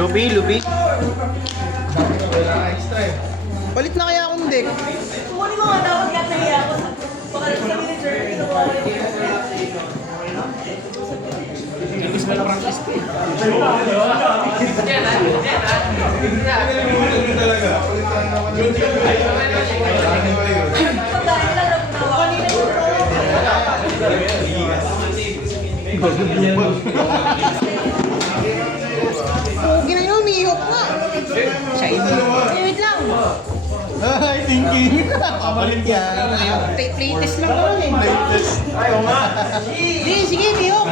Lubi. Palit na kaya akong deck. Kumuni mo nga tawag ka nahiya ako. Baka sa manager, ginawa ko yung Gusto mo lang practice ko eh. Pogi na yun, umihop nga. Shiny. wait lang. Ay, thinking. Kapalit yan. Latest lang ako eh. Latest. Sige, umihop.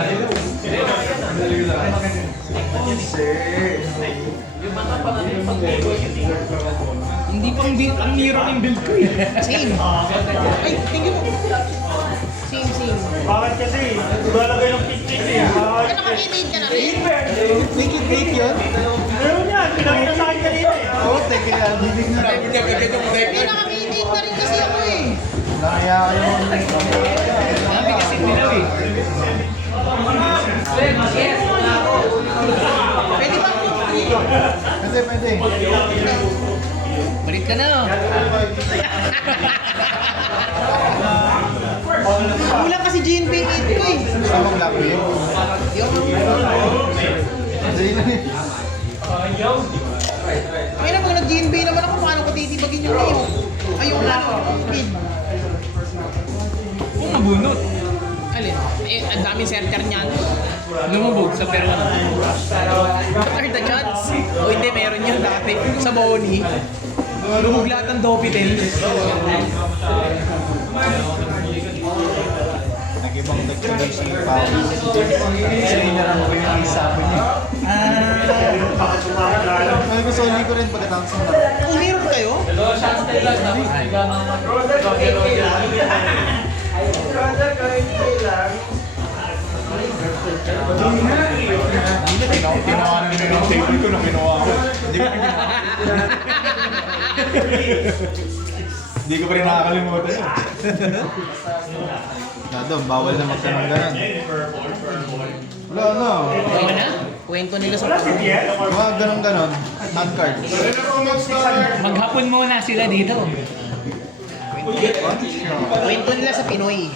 Hindi pang mirror yung build ko eh. Same. Ay, tingin mo. Same. Bakit kasi? Ibalagay ng picture eh. Ay, nakakitid ka na rin. Naked date yun? Meron yan. Pinakita sa akin kanina eh. Oo, teka yan. Bibig na. Hindi, nakakitid na rin kasi ako eh. Nakaya kayo. Sabi kasi nilaw eh. Pwede ba? Pwede. Balik ka na. Kulang kasi GNP 8 ko eh. Gusto mo black wheel? Ay na, pag nag-GNP naman ako, paano ko titibagin yung iyo? Ay, yung speed. Kung nabunot. Alin? Eh, ang daming center niyan. Lumubog sa pero. What are the chance? O hindi, meron yun dati. Sa Boni. Lumog lahat ng Dopitel. Nag-ibang nagtuloy si Pao. Kasi inarang ko yung isabi niya. Ay, gusto hindi ko rin pagkatapos ng Kung meron kayo? tinawanan nyo yung table ko na ginawa ko. Hindi ko pa rin nakakalimutan yun. Doon, bawal na magtanong ganun. Wala na. Ano na? Kwento nila sa Mga ganun-ganon. Hand cards. Maghapon muna sila dito. Kwento nila sa Pinoy.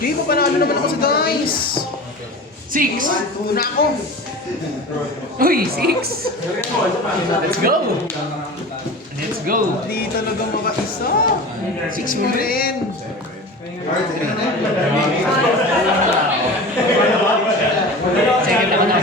Hindi pa panalo naman ako sa guys. 6! Una ako. Uy, 6! Let's go! Let's go! Hindi talaga makaisa. 6 mo rin. Second ako na.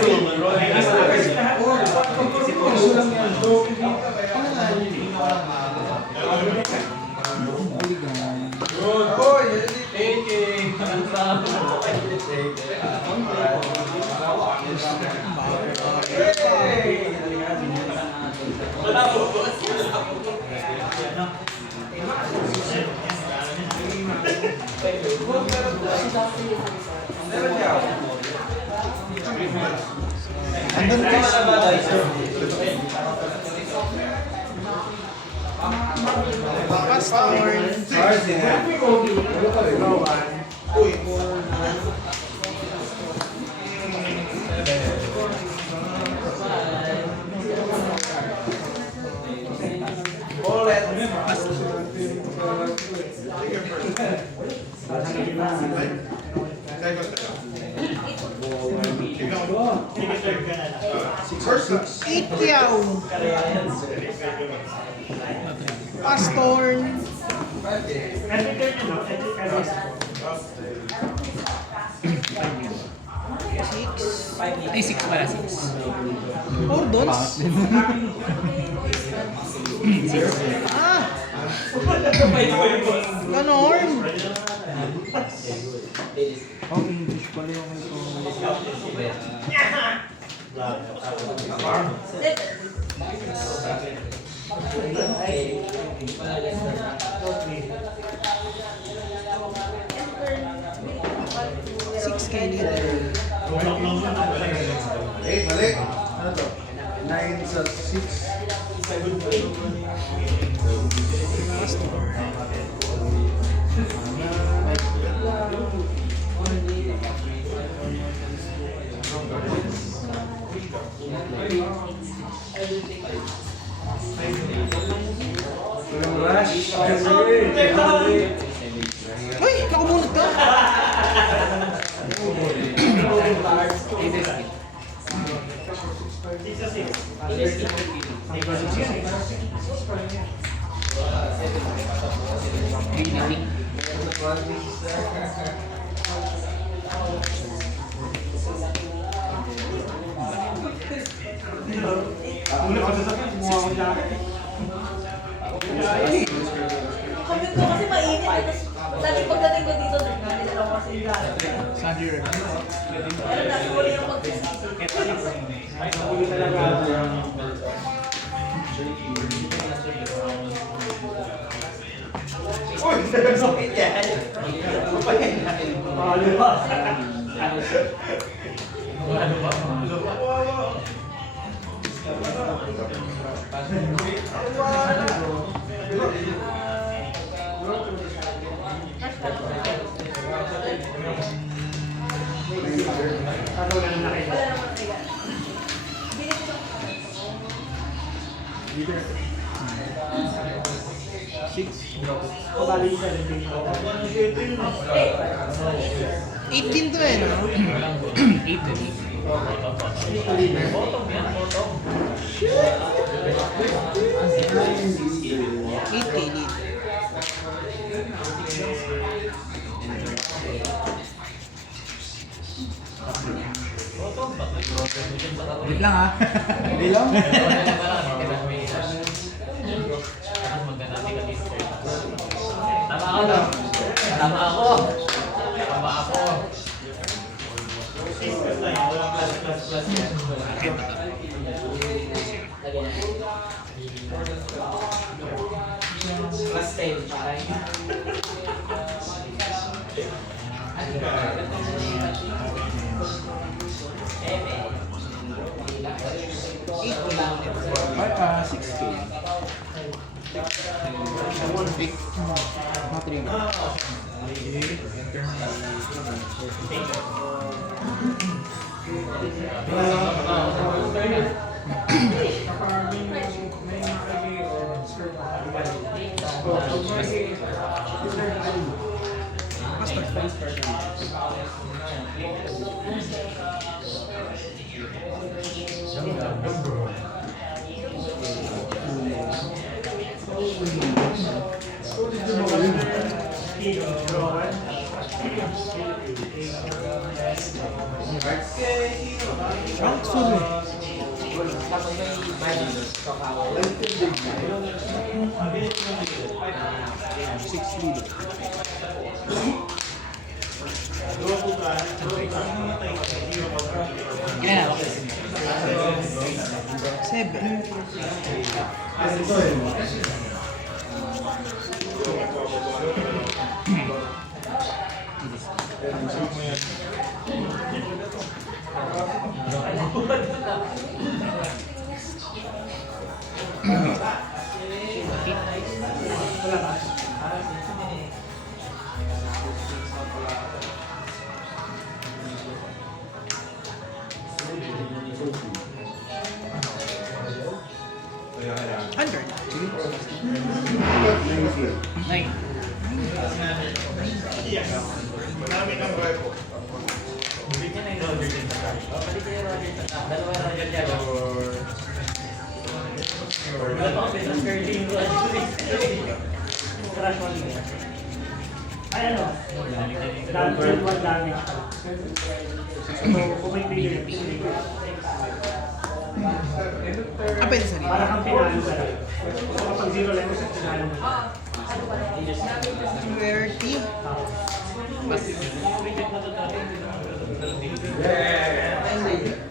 Andun guys. Pastor. Ityaw. Pastor. Ay, 6 pala, 6. Ordons. Ah! Ganon. Oh, English pala yung ito. Six K leader. Eh, mali. Ano to? 9 sa 6. Pastor. Trinity. Una ko sa kumuha ko dyan. Commute ko kasi mainit. Tapos, lagi pagdating ko dito, nagkalit ako kasi yung gano'n. Sandy River. Pero nasa huli yung pagsisisi. Wala naman kaya. Binit ko. Kabali siya rin din. 18 to eh, no? 8 lead. Wait lang ha. Hindi lang. Ay, 16. Not really. Yeah. 7. Nine. Ay, ano? Damage 1 damage. So, kung may bigay, Ah, pwede sa rin. para kang pinalo ka lang. So, kapag 0 lang, pinalo mo. Swerte.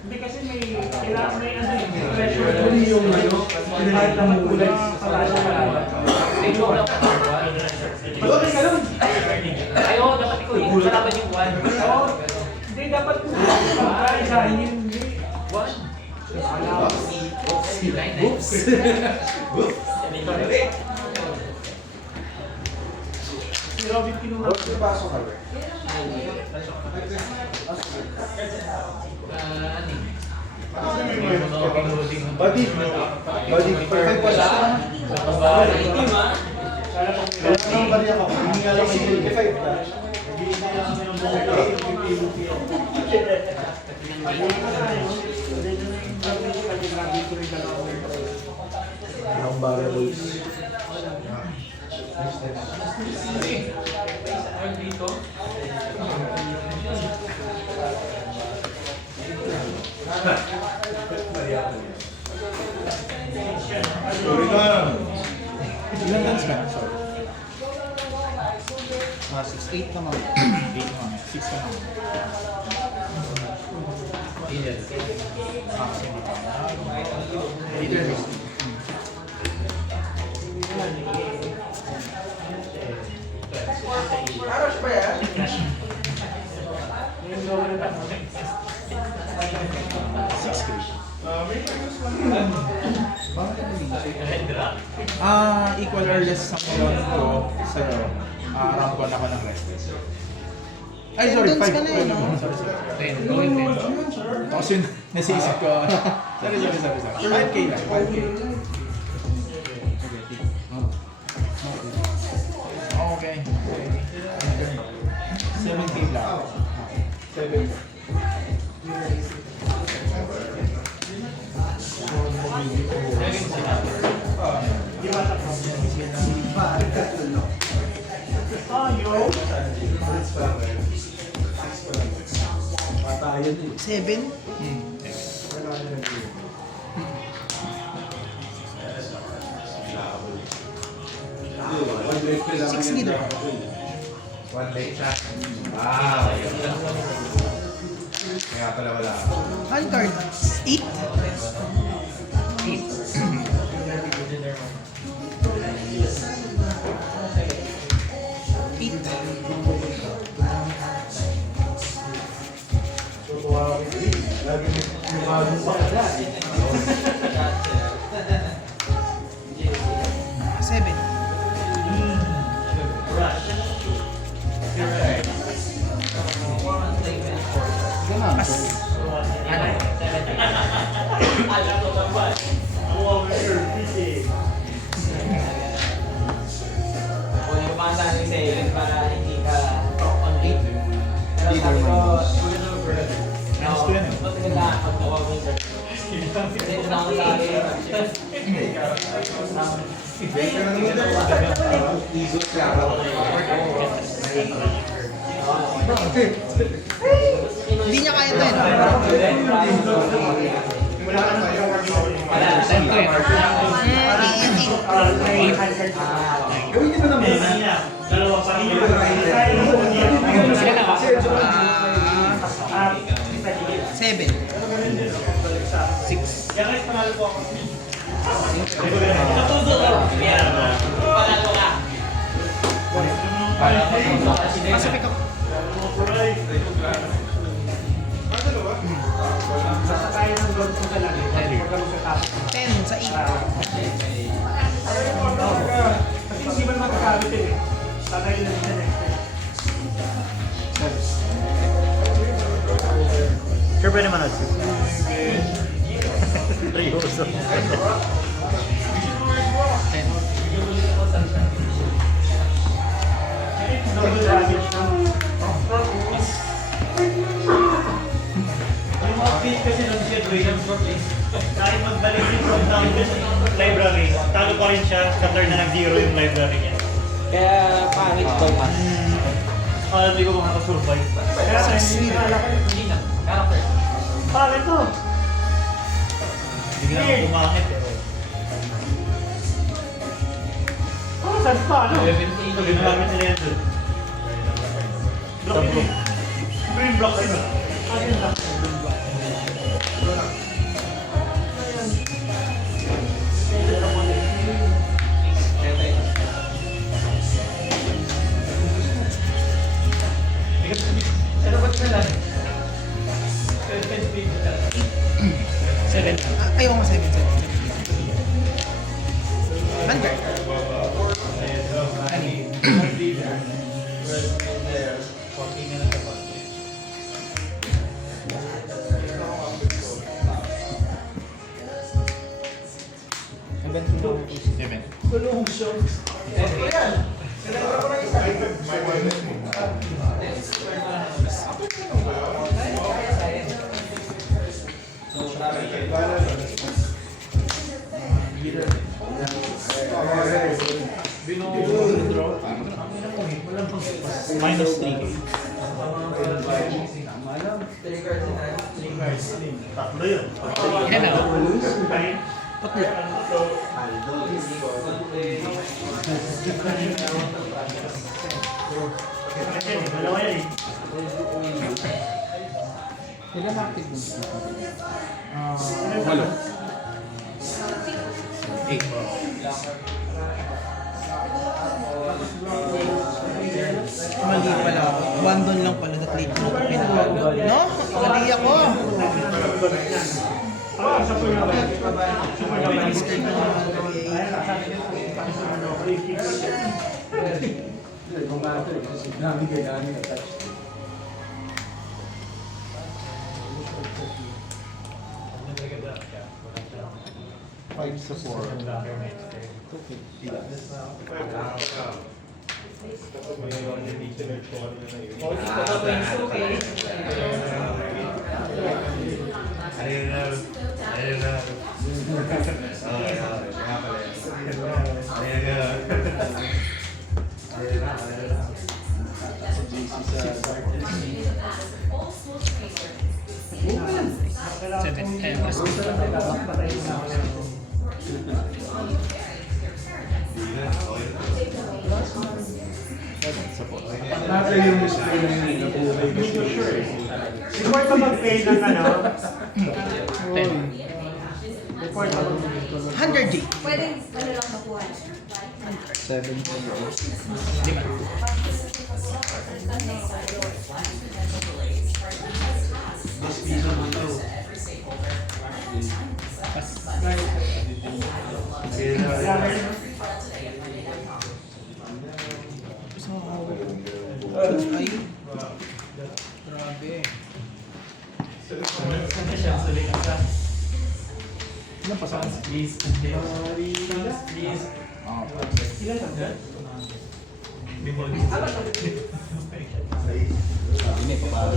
Hindi kasi may kailangan may ano yung pressure doon yung ano, kahit na magkulay, pataas siya kalala. Mag-okay ka nun! Ayaw, dapat ikaw yung kalaban yung 1. Oo. Hindi, dapat pagkaisahin yun. Hindi. 1. Si Robin kinuha. Pasok ka. Buddy, perfect pa siya. Kailangan ng bariya ko. Hindi nga lang may 25 na. Ang variables. Sorry ka. Ilan dance ka? Sorry. 6, 8 naman. 8 naman. 6 ka naman. Ilan? Hindi pa. Ilan? Aros ba yan? Equal or less sa ngayon ko sa'yo. Around 1 ako ng rest. Ay, sorry, 5. Sorry. 10, going 10. Tapos yun, nasisip ko. Sorry. 5K lang, 5K. Okay. 7K lang. 7. Patayan eh. 7? Six leader. 1 leg siya. Wow. Kaya pala wala. Hand card. 8? 7. Kung yung mga sabi sa'yo, para hindi ka on late. Leader minus. Minus ko yan eh. Ba't ka na pag-tawag mo? Kasi na ako sabi. Igot siya. Hindi niya kaya 10. Wala. 10 to eh. Gawin niyo na naman. Dalawa pa rin. Sila na ba? 7. 6. Pacific ako. Sasakay ng gold sa talaga. Pagkalo sa taas. 10 sa 8. Kasi hindi ba naman kakamit eh. Tatay na sa next time. Sure pwede naman natin. Seryoso. Double damage na. Yung update kasi ng Williams kahit magbalik si from down sa library, talo pa rin siya sa turn na nag-zero yung library niya. Kaya pangit to man. Hindi ko makakasurvive. Kaya hindi Hindi na. Character. pangit to. Bigla ko kumangit eh. Oh, saan pa? Ano? Ginagamit nila yan dun. Green block din ah. Green block. Ayaw ko 7. Under. Tatlo yun. Yan o. Nine. Dalawa yan eh. Kailan active mo? Walo. 8. Mali pala ako. Abandon lang pala that late mo. No? Mali ako. Isa po yung Mr. na Five sa 4. Before ka mag-pay ng ano, 10. before ka 100G. Pwede, ano lang makuha. 7 Lima. Ay. Grabe. Ilan pa saan? Hindi, papalo.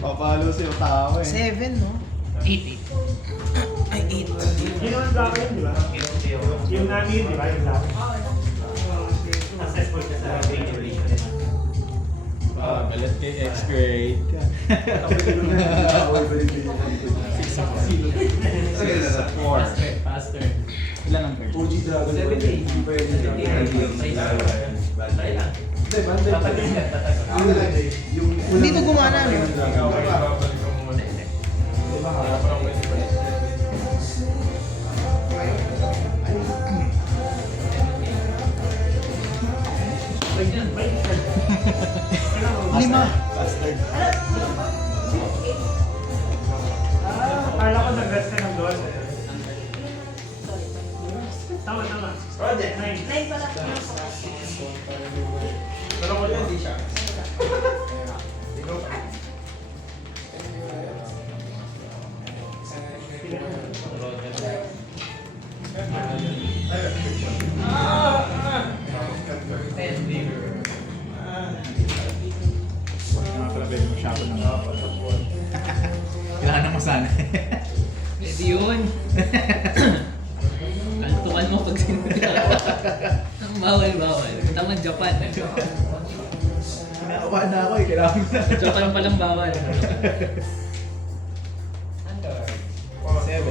Papalo siya tao eh. 7, no? 8. Ay, 8. Yun ang black yun, di ba? Yung namin, di ba? Yung black. Successful ka sa Malat kay X-grade. 6 sa 4. Faster. Ilan ang card? OG Dragon. 70. Dito gumana, no? Lima. Bastard. Akala ko nag-rest ka ng doon. Tama, tama. Nine. 9 pala. Pero ko yun, di siya. Mga pala pwede masyado ng Kailangan na masana. Pwede yun. Kaltukan mo pag sinunod. Ang bawal. Tamang Japan. Kinakabahan na ako eh. Kailangan na. Japan palang bawal. 7.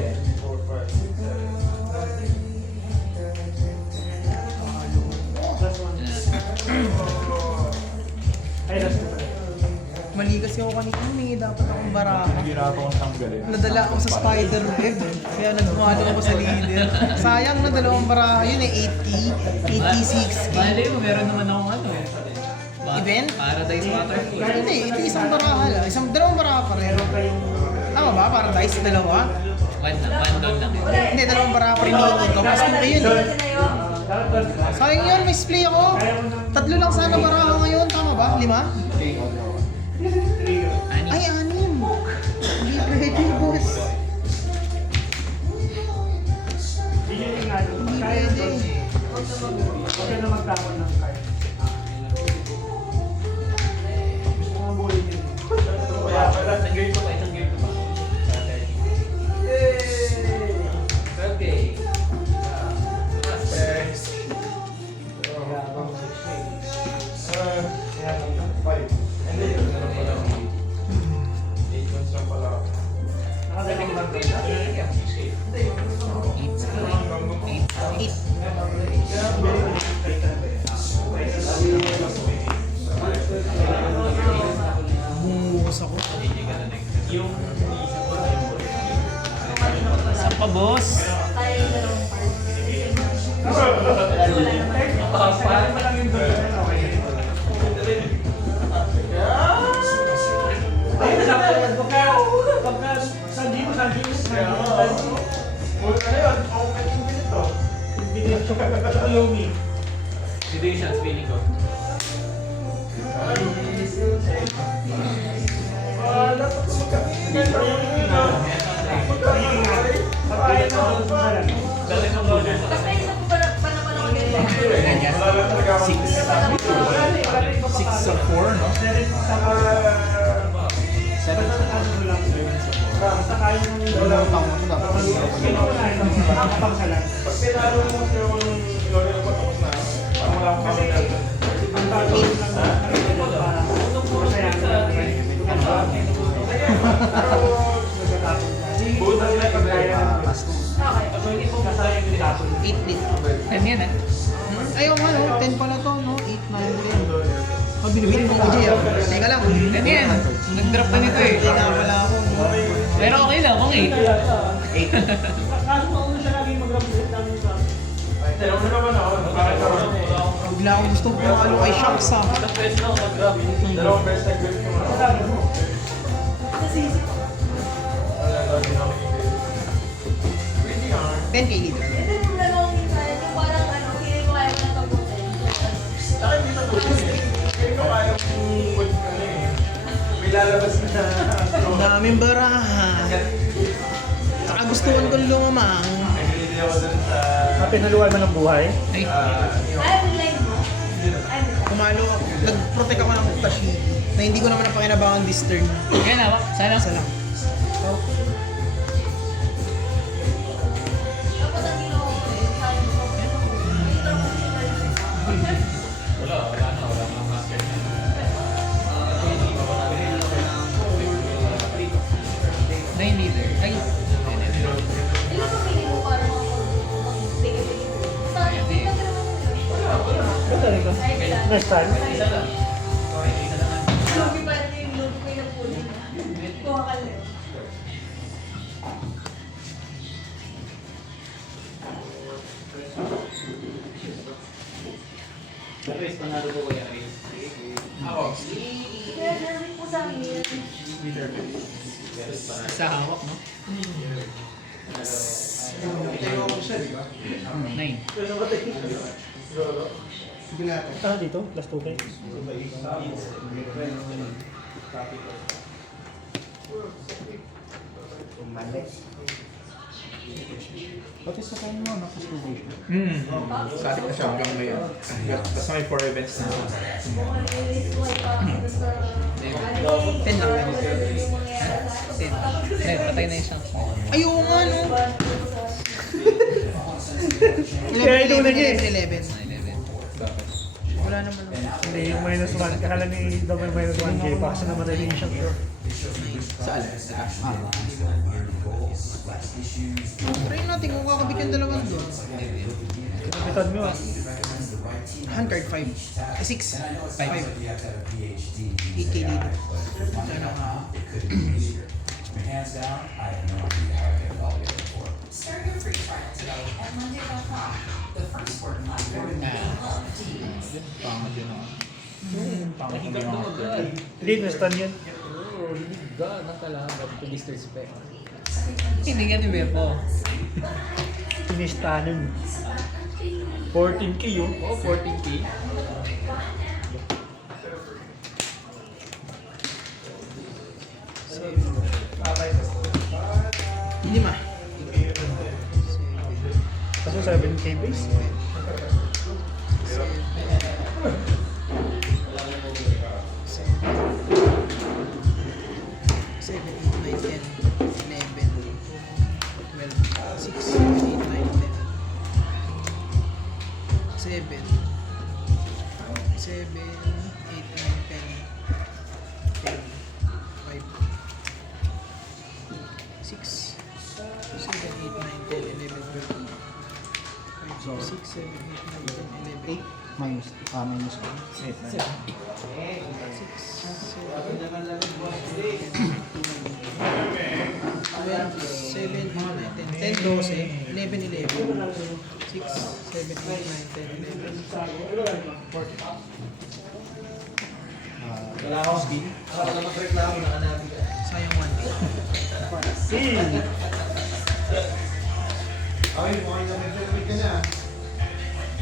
Ay, last na pala. Mali kasi ako kanina. May dapat akong baraha. Naghihirap akong tanggalin. Nadala ako sa spider web. Kaya nagmano ako sa leader. Sayang na dalawang baraha. Yun eh, 80, 86. Bale mo, meron naman akong ano. Event? Paradise Waterfall. Hindi, ito isang baraha lang. Dalawang baraha pa rin. Tama ba? Paradise, dalawa? One down lang. Hindi, dalawang baraha pa rin yung ikaw. Mas kung ayun eh. Dapat doon. Sayang yun, may display ako. Tatlo lang sana baraha ngayon. Tama ba? 5? Ani. Ay, 6. Hindi pwede, boss. Yun yung ano. Kaya doon. Huwag ka na magtapon ng card. Gusto mo bulin yun. Kaya pala, isang gear ko pa. Okay. Wala akong 6. Nakagaling lang ba siya? 8. Bumuhos ako. Saan pa, boss? Tayo yung dalawang parts. Parang pa lang yung doon. Okay. Ayun na, pagka Sandy mo, Invitation. Lomi. Situations, feeling ko. Tapos may isa po pa naman ako ganyan. 6 of 4, no? Okay. 8 din. Ano yan, ah? Ayaw nga, no? 10 pala to, no? 8, 9, 10. Oh, binuhin mo ko, Jay, ah. Teka lang. Ano yan? Nag-drop na nito eh. Hindi nga pala ako. Pero okay lang, kung 8. Kaso mauna siya laging mag-represent namin sa Bigla ako gusto pumalo kay Sharks, ah. Kasi 10k leader. ito yung dalawang minsan, yung parang ano, feeling ko kaya mo na tapusin. Ang daming baraha. Saka gustuhan kong lumamang. Pinaluan mo ng buhay. Ay, I'm like, Kumalo ako. Nag-protect ako ng Tashi na hindi ko naman napakinabangan this turn. kaya na ba? Sana? Isa lang. tapos ang ginawa ko eh, sabi ko, Nine leader. Ay, ilan ba pili mo para mag-tigil-tigil? Basta, hindi ka Next time. Lugi pa rin yung lugi ko yung napuli na. Kuha ka lang. Kaya Jeremy po sa akin. sa hawak, no? 9. Dito, plus 2K. Pati sa kanya mo, nakasubo siya. Salik na siya hanggang ngayon. Tapos may 4 events na. Kung ano yung list ko ay parang basta... 10 lang. 10. Ay, patay na yung shanks mo. Ayaw nga, no? 11, Kaya ito na niya 11. Wala naman. Hindi, yung minus 1. Kakala ni Dom yung minus 1K. Baka siya naman rin yung shot ko. Saan? Try natin kung kakabit yung dalawang doon. Kapitan mo ah. Hand card 5. 6. 5. 8k leader. Hands down, I have no idea how I get it all together before. Start your free trial today at Monday.com. The first word on your Pangad yun ako. Pangad yun ako. Hindi, na-stun yun. Hindi nga ni Beppo. Sinistanin. 14K yun. Oo, 14K. Lima. Kaso 7K base. Seven, 8, 9, 10, 11, 12, 6, 7, 8, 9, 10. 7, 7, 8, 9, Minus 1. 7, 10, 12, 11, 11. 6, 7, 8, 9, 10, 11. Wala akong ski. Sayang 1. Seal!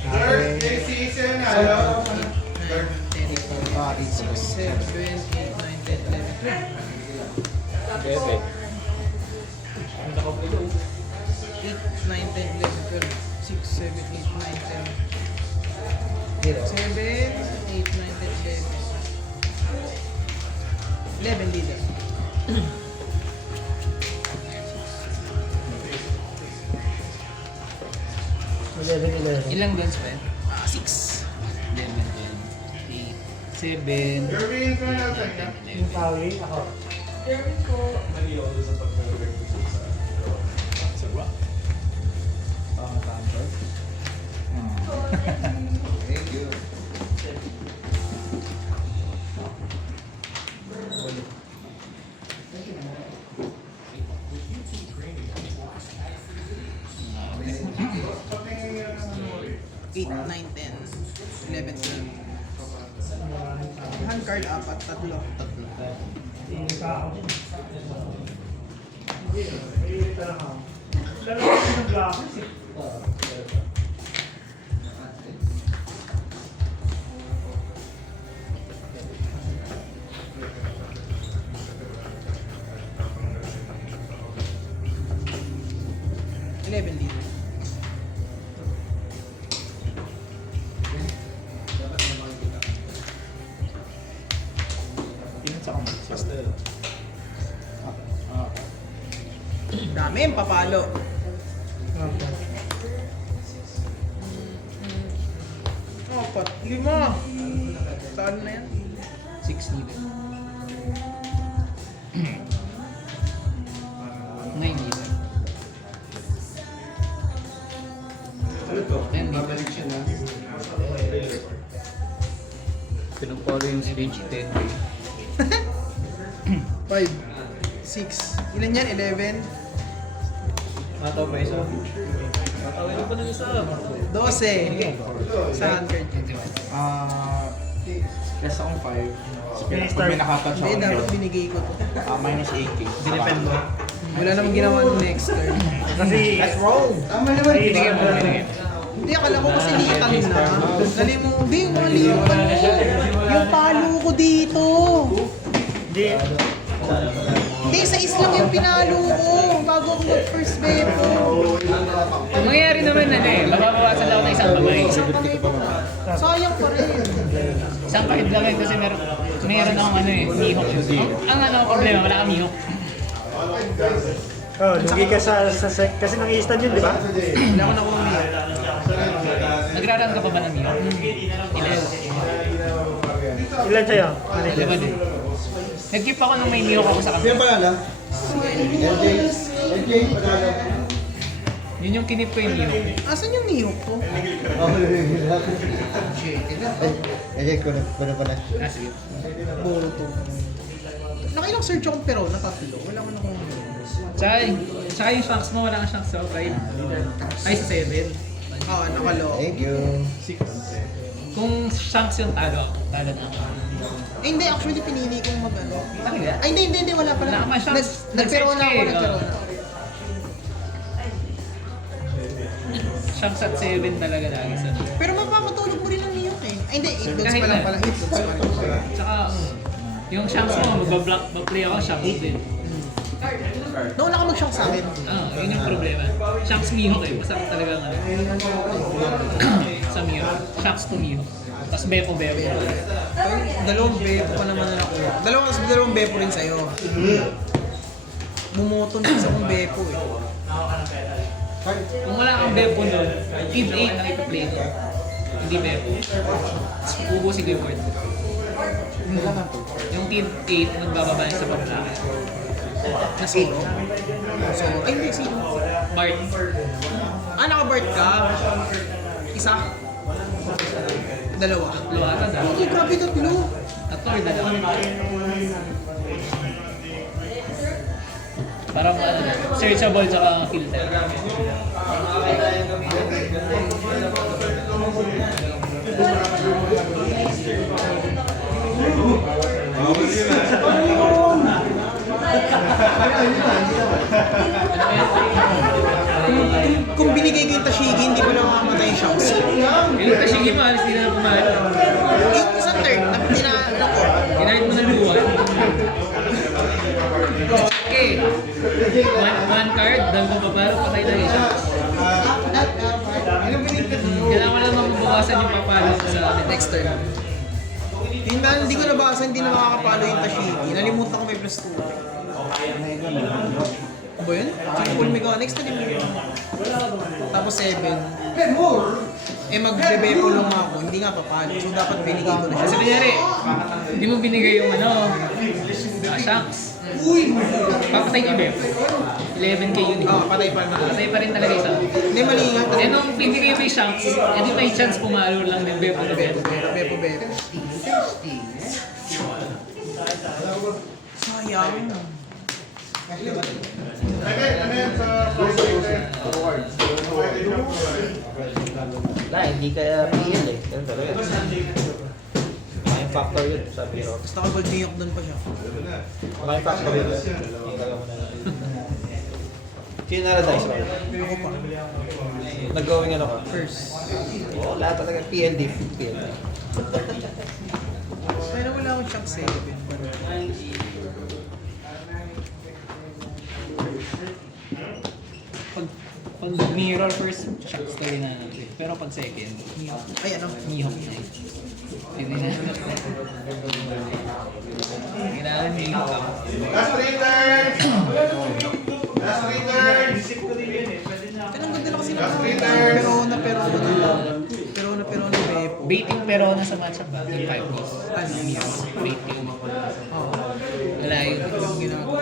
Third, season, hello. 6, 7, 8, 9, 10, 11. 8, 9, 10, 11, 12. 6, 7, 8, 9, 10. 7, 8, 9, 10, 11. 11 leader. Ilang guns pa yun? 6. 11, 10, 8, 7, Jervin, kung ano sa inyo? Yung tawag, ako. Jeremy ko. Thank you. Eight, 9, 10, 11, 12. Hand card, apat, tatlo. Tingin ka ako. Hindi talaga ako. Dalawa ko ng glasses eh. Eleven leader. Dami yung papalo. Apat, 5. Saan na yan? 6 leader. 9 leader. Ano to? 10 leader. Babalik siya na. Pinagpalo yung stage 10. 5, 6. Ilan yan? 11? Mataw pa isa. 12. Sa hand card. Yes, akong 5. May Pag may nakatouch Hindi, ako dapat nyo, binigay ko to. minus 8k. Dinepend mo. Wala namang ginawa ng next turn. Kasi, That's wrong! Tama naman. Binigyan mo, binigyan. Hindi, akala ko kasi liitan na. Dali mo, hindi, mga liitan ko. Yung palo ko dito. hindi. Hindi, sa islang yung pinalo ko. Bago ako mag-first bepo. Ang mangyayari naman mababawasan lang ng isang kamay. Isang kamay pa. Sayang pa rin. Isang kahit lang yun kasi meron akong mihok. Ang problema, wala kang mihok. Oh, lugi ka sa sec. Kasi nang i-stand yun, di ba? Wala ko nakuha niya. Nagrarun ka pa ba ng mihok? Ilan? Ilan sa'yo? Dalawa din. Nag-keep ako nung may mihok ako sa Sino kamay. pa lang? LJ. LJ, panalo. Yun yung kinip ko yung mihok. Asan yung niyok ko? LJ, kuno pa na. Ah, sige. Puro to. Nakailang search akong pero na tatlo. Wala ko nakuha. Tsaka yung shanks mo, wala kang shanks sa 5. Ay, sa 7. Nakalo. Thank you. Kung shanks yung talo ako, talo na ako. Eh, hindi, actually pinili kong mag-ano. Talaga? Ay, hindi, wala pala. Naka-shots. Nagpero na ako, nagpero na. Shanks at 7 talaga lagi sa Pero mapapatulog mo rin ng niyok eh. Ay, hindi, 8 dogs Kahit pa lang na. pala. 8 dogs pa lang. Tsaka, yung shanks mo, mag-play ako, shanks din. Nauna ka mag-shock sa akin. Yun yung problema. Shanks mihok masarap talaga ang sa mihok. Shanks to mihok. Tapos beko. Dalawang bepo pa naman na nakuha. Dalawang bepo rin sa'yo. Bumuto na isa kong bepo eh. Kung wala kang bepo doon, feed 8 ang ipa-play ko. Hindi bepo. Tapos ubusin ko yung board. Yung feed 8, magbababa na sa pag-play. Na sino? So, ay hindi, sino? Bart. Naka-Bart ka? Isa? Dalawa. Tatlo ata daw. Ay, grabe tatlo. Tatlo or dalawa. Parang ano, searchable tsaka filter. Kung binigay ko yung Tashigi, hindi mo lang mamamatay yung Shanks. Yung Tashigi mo, alis din na pumahal. Yung isang turn, na ano ko, Ginahit mo ng luwa. Okay. One card, dahil kung paparo, patay na siya. Kailangan ko lang mabawasan yung papalo sa next turn. Yun ba, hindi ko nabasa, hindi na makakapalo yung Tashigi. Nalimutan ko may plus 2. Ano ba yun? Full mechanics, nalimutan ko. Tapos 7. Eh mag-debepo lang ako, hindi nga papalo. So dapat binigay ko na siya. Kasi kunyari, hindi mo binigay yung ano, Shanks. Papatay niyo ba? 11k yun eh. Patay pa na. Patay pa rin talaga isa. Hindi, mali nga. Eh nung binigay mo yung Shanks, edi may chance pumalo lang ng Beppo na Beppo. Bepo. Sayang. Wala, hindi kaya PL eh. Ganun talaga. Malaking factor yun sa Piro. Tapos naka-gold New York doon pa siya. Malaking factor yun. Hindi talaga mo na. Sino na-dice ba? Ako pa. Nag-going ano ka? First. Wala talaga. PLD. Pero wala akong shock 7. Pag mirror first, Shanks talaga na natin. Pero pag second, Ay, ano? Mihawk na eh. Hindi na. Kailangan Mihawk ako. Pero ang ganda na kasi ng Perona, Bepo. Baiting pero na sa matchup ba? Yung 5 goals. Ano? Baiting. Oo. Wala yun. Yung ginagawa.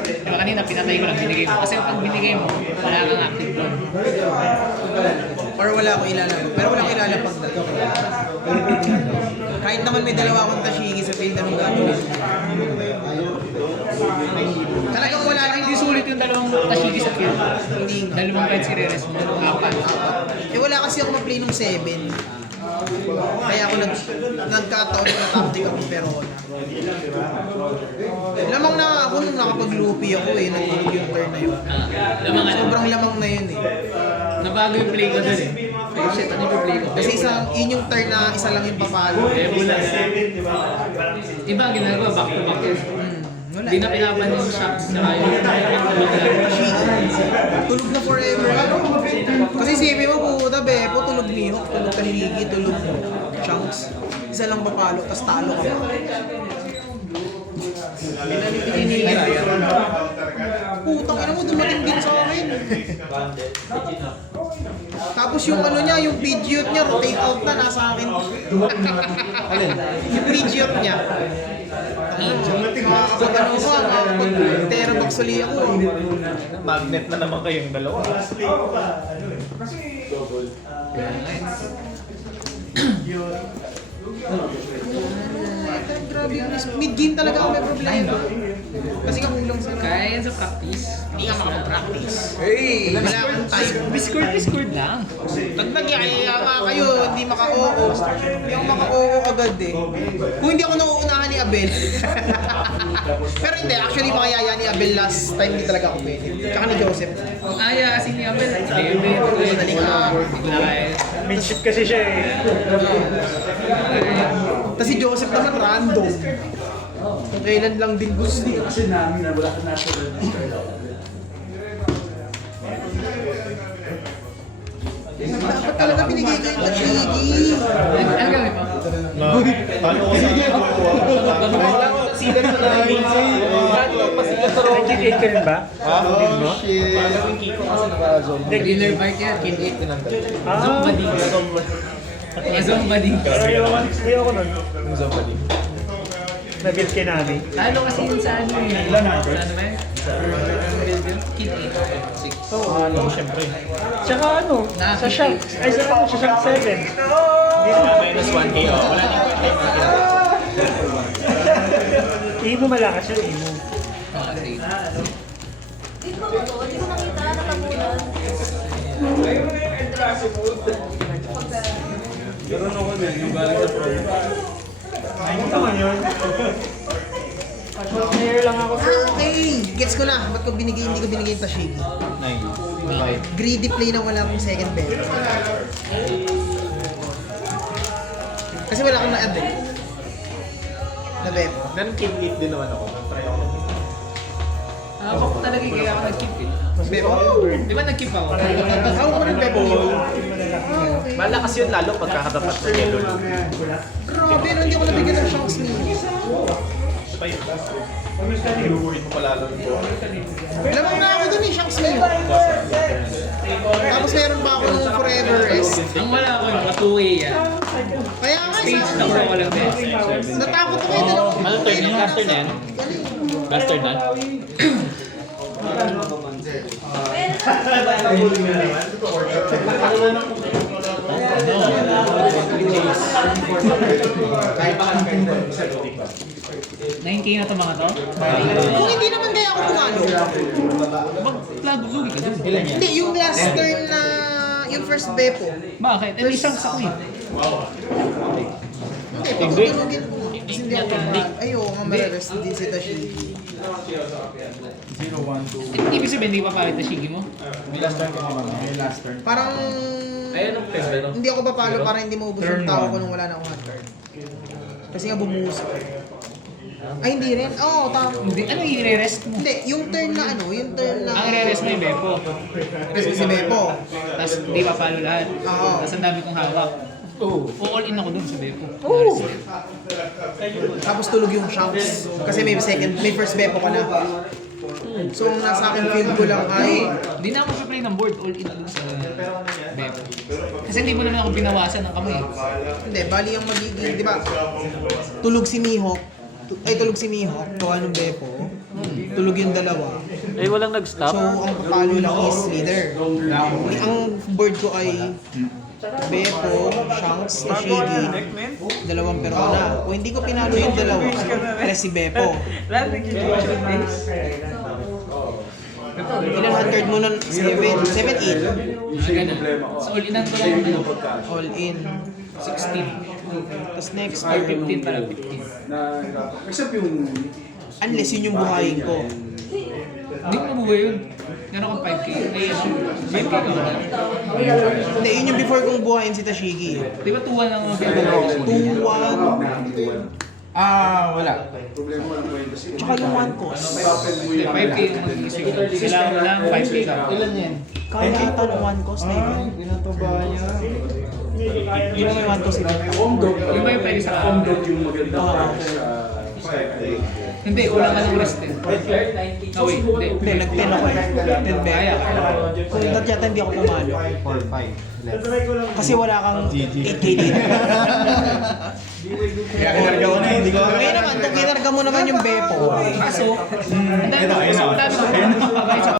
Diba kanina pinatay ko lang binigay mo. Kasi pag binigay mo, wala kang active doon. Or wala akong ilalabag. Pero wala akong ilalabag na. Kahit naman may dalawa akong Tashigi sa field, anong gagawin? Talagang wala lang Hindi sulit yung dalawang Tashigi sa field. Hindi nga. Dalawang cards i-re-rest mo. Apat. Eh wala kasi ako mag-play ng 7. Kaya ako nagkataon na tactic ako Perona. Lamang na ako nung nakapag-loopy ako eh, nag-loop yung turn na yun. Lamang ano. Sobrang lamang na yun eh. Nabago yung play ko doon eh. Ay shit, ano yung play ko? Kasi yun yung turn na isa lang yung papalo. Bulas. Iba ginagawa, back to back yun. Wala. Hindi na pinapan yung Shanks tsaka yung Tulog na forever. Kasi isipin mo puta, Bepo, tulog Mihawk, tulog Tashigi, tulog Shanks. Isa lang papalo, tas talo ka pa. Putang ina mo, dumating din sa akin. Tapos yung ano niya, yung pidgeot niya, rotate out na, nasa akin. Yung pidgeot niya. Pag ano ko, pag terabox uli ako. Magnet na naman kayong dalawa. Grabe yung mid-game talaga ako may problema. Kasi nga kulang sa Kaya yan sa practice. hindi nga makapractice. Hey! Wala akong time. Discord lang. Pag nagyaya nga kayo, hindi maka-oo. Hindi ako maka-oo agad eh. Kung hindi ako nauunahan ni Abel. Pero hindi, actually makayaya ni Abel last time hindi talaga ako pwede. Tsaka ni Joseph. Aya, kasi ni Abel. Madaling araw. Midship kasi siya eh. Tapos si Joseph naman random. Kung kailan lang din gusto. Kasi namin na wala ka na sa Dapat talaga binigay ko yung Tashigi. Ano gawin mo? Nag-kick ka rin ba? Winner bike yan. Kinit. Ah, Zombading. Zombading. ayoko nun. Nag-build kay Nami. Talo kasi yun sa ano eh. Sa ano ba yun? Sa build yun? Kid 8. 6. Oo, syempre. Tsaka ano, sa Sharks, ay sa ano, sa Shark 7. Minus 1k, oh. Wala nang kwenta yung mga Imo malakas yun, Imo. Dito ba to? Hindi ko nakita, nakamulan. Imo naman yun. Casual player lang ako, sir. Okay, gets ko na. Ba't ko binigay, hindi ko binigay yung Tashigi? Greedy play na wala akong second bet. Kasi wala akong na-add eh. Na bet. Nan-keep din naman ako. Try ako. Ako talaga kaya ako nag-keep eh. Bet mo? Di ba nag-keep ako? Ako ko rin bet mo. Malakas yun lalo pagkakatapat ng yellow. Grabe, no, hindi ako nabigyan ng chance niyo. Lamang na ako dun eh, shanks niyo. Tapos meron pa ako ng Forever Rest. Ang wala ko yung 2A yan. Kaya nga, Stage na ko lang din. natakot ako eh. Dalawa. Ano turn yun? Last turn na yan? Last turn na? K na to mga to? Kung hindi naman kaya ako pumalo. Mag-lugi ka dun. Ilan yan? Hindi, yung last turn na yung first bepo. Bakit? Eh, isang sa queen. Hindi, pagtutulugin ko. Kasi hindi ako ayaw nga mararest din si Tashigi. 0, 1, 2. Ibig sabihin, hindi pa palit na shigi mo? May last turn ka naman. May last turn. Parang hindi ako papalo para hindi maubos yung tao ko nung wala na akong hot card. Kasi nga bumuhos ako. Ay, hindi rin. Oo, tama. Hindi, ano i-rest mo? Hindi, yung turn na ano, yung turn na... Ang re-rest mo yung Beppo. Rest ko si Beppo. Tapos hindi pa palo lahat. Oo. Tapos ang dami kong hawak. All in ako dun sa Beppo. Tapos tulog yung Shanks. Kasi may first Beppo ka na. So, ang nasa akin field ko lang ay... Hindi na ako play ng board. All in dun sa Beppo. Kasi hindi mo naman ako binawasan ng kamay. Hindi, bali ang magiging, di ba? Tulog si Mihawk. Tulog si Mihawk. Gawa ng Beppo. Tulog yung dalawa. Eh, walang nag-stop? So, ang papalo lang is leader. Ang board ko ay Beppo, Shanks, Tashigi, dalawang Perona. Kung hindi ko pinalo yung dalawa, press si Beppo. Ilan hot card mo nun? 7, 8. Ganun. So all in ko lang ano, All in. 16. Tapos next, Or 15 para 15. unless yun yung buhayin ko. Hindi ko mabuhay yun. Meron akong 5K. Ay, ano, 5K ka ba? Hindi, yun yung before kong buhayin si Tashigi. Di ba 2-1 ang pinagawa ko? 2-1. Wala. Tsaka yung 1 cost. Hindi, 5K yung mag-isip. Kailangan mo lang 5K ka. Ilan yan? Kaya kita ng 1 cost na yun. Yun ang may 1 cost ito. Yung ba yung pwede sa akin? Hindi, kulang ka ng rest eh. No, wait, hindi. Hindi, nag-10 ako eh. 10 bet. Kaya. Kung dati yata hindi ako pumalo. 4-5. Kasi wala kang 8k dito. Kaya kinarga ko na eh. Hindi ko Ngayon naman, kung kinarga mo naman yung Beppo. Kaso, ang dami ko.